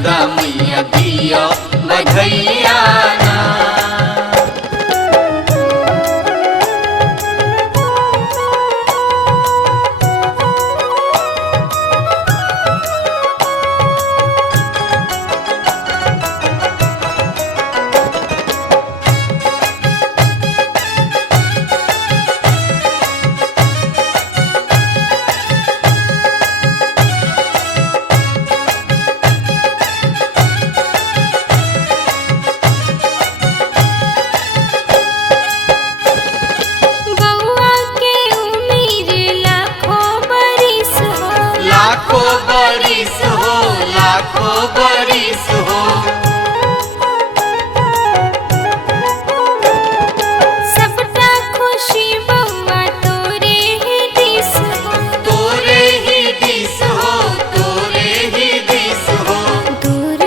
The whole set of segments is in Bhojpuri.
यशोदा मैया दिया बधैया ना। लाखों बरिस हो सबटा खुशी बउआ तोरे ही दिस हो, तोरे ही दिस हो, तोरे ही दिस हो। दूर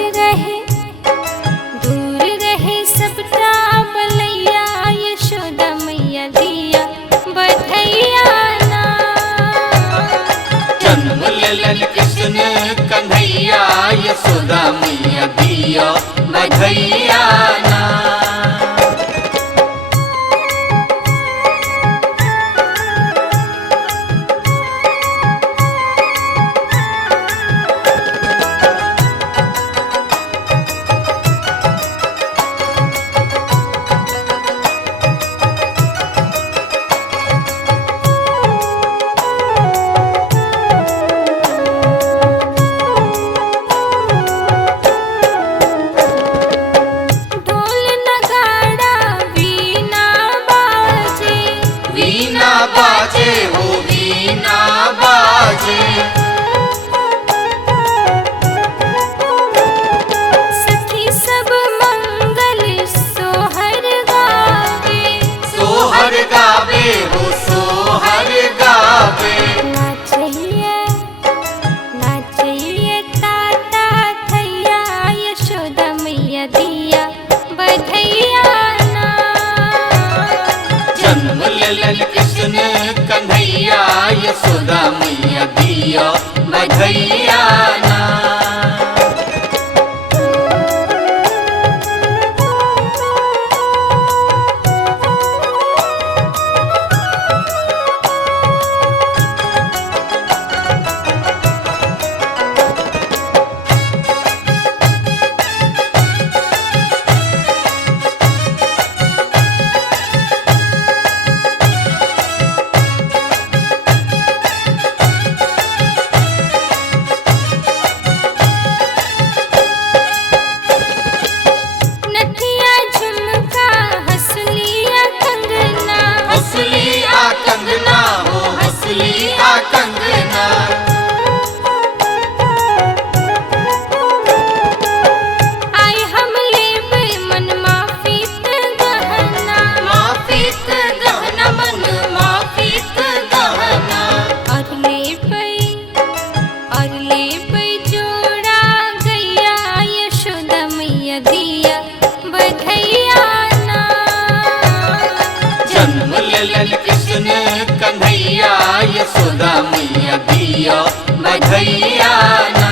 रहे सबटा बलैया यशोदा मैया दिया बधैया ना। जन्म लेलन कृष्ण कन्हैया यशोदा मैया दिया बधैया ना। ढोल नगाड़ा वीणा बाजे, वीणा बाजे हो वीणा बाजे। सखी सब मंगल सोहर गावे, सोहर गावे हो सोहर गावे। नाचैया ताता थैया यशोदा मैया दिया बधैया ना। जन्म लेलन कृष्ण कन्हैया यशोदा मैया दिया बधैया ना। नथिया झुमका हंसलिया कंगना, हंसलिया कंगना हो हंसलिया कंगना। आई हम लेबै मन माफित गहना, माफिक गहना मन माफिक गहना। और लेबै जोड़ा गैया यशोदा मैया दिया बधैया ना। जन्म लेलन कृष्ण कन्हैया यशोदा मैया दिया बधैया ना।